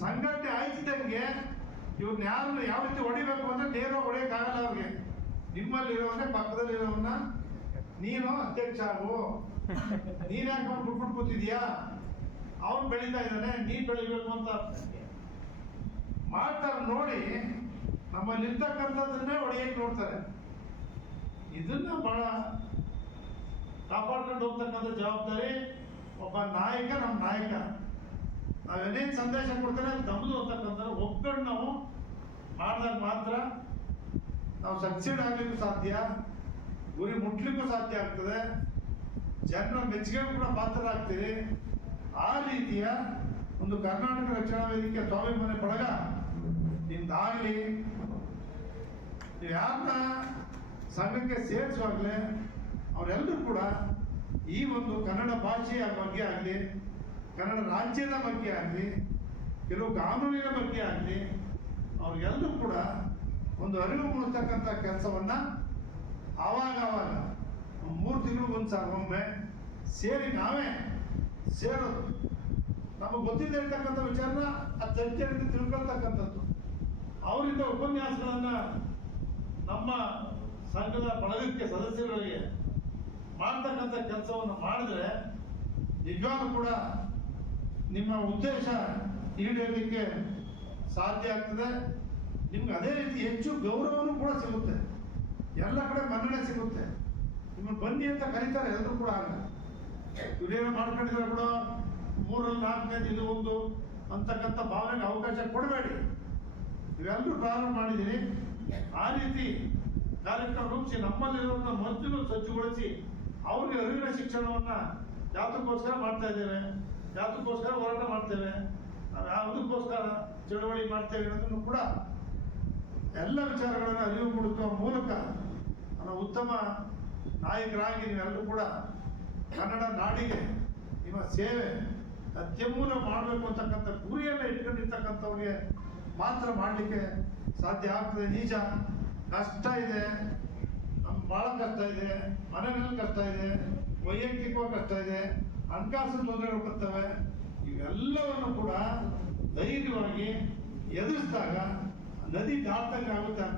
ಸಂಘಟನೆ ಆಯ್ತಿದ್ದಂಗೆ ಇವ್ರನ್ನ ಯಾರನ್ನ ಯಾವ ರೀತಿ ಹೊಡಿಬೇಕು ಅಂದ್ರೆ ನೇರವಾಗಿ ಹೊಡೆಯೋಕ್ಕಾಗಲ್ಲ ಅವ್ರಿಗೆ. ನಿಮ್ಮಲ್ಲಿರೋವನ್ನೇ ಪಕ್ಕದಲ್ಲಿರೋವನ್ನ ನೀನು ಅಧ್ಯಕ್ಷ ಆಗು, ನೀನ್ ಯಾಕೆ ಅವ್ನು ಬಿಟ್ಬಿಟ್ಟು ಕೂತಿದ್ಯಾ, ಅವ್ನು ಬೆಳೀತಾ ಇದ್ದಾನೆ ನೀನ್ ಬೆಳಿಬೇಕು ಅಂತ ಮಾಡ್ತಾರೆ. ನೋಡಿ, ನಮ್ಮಲ್ಲಿ ಇರ್ತಕ್ಕಂಥದ್ದನ್ನೇ ಹೊಡೆಯಕ್ಕೆ ನೋಡ್ತಾರೆ. ಇದನ್ನ ಬಹಳ ಕಾಪಾಡ್ಕೊಂಡು ಹೋಗ್ತಕ್ಕಂಥ ಜವಾಬ್ದಾರಿ ಒಬ್ಬ ನಾಯಕ. ನಮ್ಮ ನಾಯಕ ನಾವೇನೇನು ಸಂದೇಶ ಕೊಡ್ತಾರೆ ನಮ್ದು ಅಂತಕ್ಕಂಥ ಒಗ್ಗಟ್ಟು ನಾವು ಮಾಡಿದಾಗ ಮಾತ್ರ ನಾವು ಸಕ್ಸೀಡ್ ಆಗ್ಲಿಕ್ಕೂ ಸಾಧ್ಯ, ಗುರಿ ಮುಟ್ಲಿಕ್ಕೂ ಸಾಧ್ಯ ಆಗ್ತದೆ, ಜನರ ಮೆಚ್ಚುಗೆ ಕೂಡ ಪಾತ್ರರಾಗ್ತೀರಿ. ಆ ರೀತಿಯ ಒಂದು ಕರ್ನಾಟಕ ರಕ್ಷಣಾ ವೇದಿಕೆ ಸ್ವಾಭಿಮಾನಿ ಬಳಗ ನಿಮ್ದಾಗಲಿ. ನೀವು ಯಾರನ್ನ ಸಂಘಕ್ಕೆ ಸೇರಿಸುವಾಗಲೇ ಅವರೆಲ್ಲರೂ ಕೂಡ ಈ ಒಂದು ಕನ್ನಡ ಭಾಷೆಯ ಬಗ್ಗೆ ಆಗಲಿ, ಕನ್ನಡ ರಾಜ್ಯದ ಬಗ್ಗೆ ಆಗಲಿ, ಕೆಲವು ಕಾನೂನಿನ ಬಗ್ಗೆ ಆಗಲಿ ಅವ್ರಿಗೆಲ್ಲರೂ ಕೂಡ ಒಂದು ಅರಿವು ಮೂಡಿಸ್ತಕ್ಕಂಥ ಕೆಲಸವನ್ನ ಆವಾಗ 3 ತಿಂಗಳಿಗೊಂದ್ಸಲ ಒಮ್ಮೆ ಸೇರಿ ನಾವೇ ಸೇರೋದು. ನಮಗೆ ಗೊತ್ತಿದ್ದ ಇರ್ತಕ್ಕಂಥ ವಿಚಾರನ ಆ ಚರ್ಚೆಯಲ್ಲಿ ತಿಳ್ಕೊಳ್ತಕ್ಕಂಥದ್ದು. ಅವರಿಂದ ಉಪನ್ಯಾಸಗಳನ್ನ ನಮ್ಮ ಸಂಘದ ಬಳಗಕ್ಕೆ ಸದಸ್ಯರುಗಳಿಗೆ ಮಾಡ್ತಕ್ಕಂಥ ಕೆಲಸವನ್ನು ಮಾಡಿದ್ರೆ ನಿಜವಾಗ್ಲೂ ಕೂಡ ನಿಮ್ಮ ಉದ್ದೇಶ ಈಡೇರಲಿಕ್ಕೆ ಸಾಧ್ಯ ಆಗ್ತದೆ. ನಿಮ್ಗೆ ಅದೇ ರೀತಿ ಹೆಚ್ಚು ಗೌರವನೂ ಕೂಡ ಸಿಗುತ್ತೆ, ಎಲ್ಲ ಕಡೆ ಮನ್ನಣೆ ಸಿಗುತ್ತೆ. ನಿಮ್ಮನ್ನು ಬನ್ನಿ ಅಂತ ಕರೀತಾರೆ ಎಲ್ಲರೂ ಕೂಡ. ಆಗ ಇದೇನೋ ಮಾಡ್ಕೊಂಡಿದ್ರೆ ಕೂಡ 3ರಲ್ಲಿ 4ನೇದು ಇದು ಒಂದು ಅಂತಕ್ಕಂಥ ಭಾವನೆಗೆ ಅವಕಾಶ ಕೊಡಬೇಡಿ. ಇವೆಲ್ಲರೂ ಪ್ರಾರಂಭ ಮಾಡಿದ್ದೀರಿ. ಆ ರೀತಿ ಕಾರ್ಯಕ್ರಮ ರೂಪಿಸಿ ನಮ್ಮಲ್ಲಿರುವಂಥ ಮಂಜುಗಳು ಸಜ್ಜುಗೊಳಿಸಿ ಅವ್ರಿಗೆ ಅರಿವಿನ ಶಿಕ್ಷಣವನ್ನ ಯಾತಕ್ಕೋಸ್ಕರ ಮಾಡ್ತಾ ಇದ್ದೇವೆ, ಯಾತಕ್ಕೋಸ್ಕರ ಹೋರಾಟ ಮಾಡ್ತೇವೆ, ನಾವು ಯಾವುದಕ್ಕೋಸ್ಕರ ಚಳವಳಿ ಮಾಡ್ತೇವೆ ಅನ್ನೋದನ್ನು ಕೂಡ ಎಲ್ಲ ವಿಚಾರಗಳನ್ನು ಅರಿವು ಮೂಡಿಸುವ ಮೂಲಕ ನಾವು ಉತ್ತಮ ನಾಯಕರಾಗಿ ನೀವೆಲ್ಲರೂ ಕೂಡ ಕನ್ನಡ ನಾಡಿಗೆ ನಿಮ್ಮ ಸೇವೆ ಅತ್ಯಮೂಲ ಮಾಡಬೇಕು ಅಂತಕ್ಕಂಥ ಗುರಿಯನ್ನ ಇಟ್ಕೊಂಡಿರ್ತಕ್ಕಂಥವ್ರಿಗೆ ಮಾತ್ರ ಮಾಡಲಿಕ್ಕೆ ಸಾಧ್ಯ ಆಗ್ತದೆ. ನಿಜ ಕಷ್ಟ ಇದೆ, ನಮ್ಗೆ ಭಾಳ ಕಷ್ಟ ಇದೆ, ಮನೆಯಲ್ಲಿ ಕಷ್ಟ ಇದೆ, ವೈಯಕ್ತಿಕವಾಗಿ ಕಷ್ಟ ಇದೆ, ಹಣಕಾಸು ತೊಂದರೆಗಳು ಬರ್ತವೆ. ಇವೆಲ್ಲವನ್ನು ಕೂಡ ಧೈರ್ಯವಾಗಿ ಎದುರಿಸಿದಾಗ ನದಿ ದಾಟಂಗೆ ಆಗುತ್ತೆ.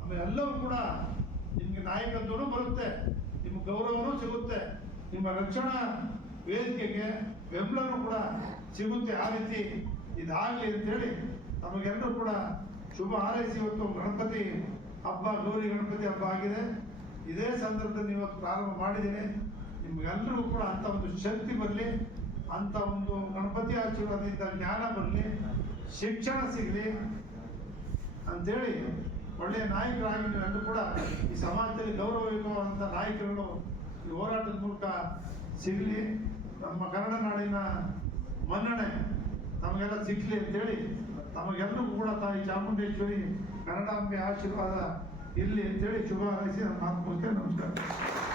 ಆಮೇಲೆ ಎಲ್ಲವೂ ಕೂಡ ನಿಮಗೆ ನಾಯಕತ್ವನೂ ಬರುತ್ತೆ, ನಿಮ್ಗೆ ಗೌರವನೂ ಸಿಗುತ್ತೆ, ನಿಮ್ಮ ರಕ್ಷಣಾ ವೇದಿಕೆಗೆ ಬೆಂಬಲನೂ ಕೂಡ ಸಿಗುತ್ತೆ. ಆ ರೀತಿ ಇದಾಗಲಿ ಅಂತೇಳಿ ನಮಗೆಲ್ಲರೂ ಕೂಡ ಶುಭ ಹಾರೈಸಿ ಇವತ್ತು ಗಣಪತಿ ಹಬ್ಬ, ಗೌರಿ ಗಣಪತಿ ಹಬ್ಬ ಆಗಿದೆ. ಇದೇ ಸಂದರ್ಭದಲ್ಲಿ ಇವತ್ತು ಪ್ರಾರಂಭ ಮಾಡಿದ್ದೀನಿ. ನಿಮ್ಗೆಲ್ಲರಿಗೂ ಕೂಡ ಅಂಥ ಒಂದು ಶಕ್ತಿ ಬರಲಿ, ಅಂಥ ಒಂದು ಗಣಪತಿ ಆಶೀರ್ವಾದದಿಂದ ಜ್ಞಾನ ಬರಲಿ, ಶಿಕ್ಷಣ ಸಿಗಲಿ ಅಂತೇಳಿ ಒಳ್ಳೆಯ ನಾಯಕರಾಗಿ ನೀವೆಲ್ಲರೂ ಕೂಡ ಈ ಸಮಾಜದಲ್ಲಿ ಗೌರವಯುತವಾದಂಥ ನಾಯಕರುಗಳು ಈ ಹೋರಾಟದ ಮೂಲಕ ಸಿಗಲಿ, ನಮ್ಮ ಕನ್ನಡ ನಾಡಿನ ಮನ್ನಣೆ ನಮಗೆಲ್ಲ ಸಿಗಲಿ ಅಂತೇಳಿ ತಮಗೆಲ್ಲರಿಗೂ ಕೂಡ ತಾಯಿ ಚಾಮುಂಡೇಶ್ವರಿ ಕನ್ನಡಾಂಬೆ ಆಶೀರ್ವಾದ ಇರಲಿ ಅಂತೇಳಿ ಶುಭ ಹಾರೈಸಿ ನನ್ನ ಮಾತು ಮುಗಿಸ್ತೇನೆ. ನಮಸ್ಕಾರ.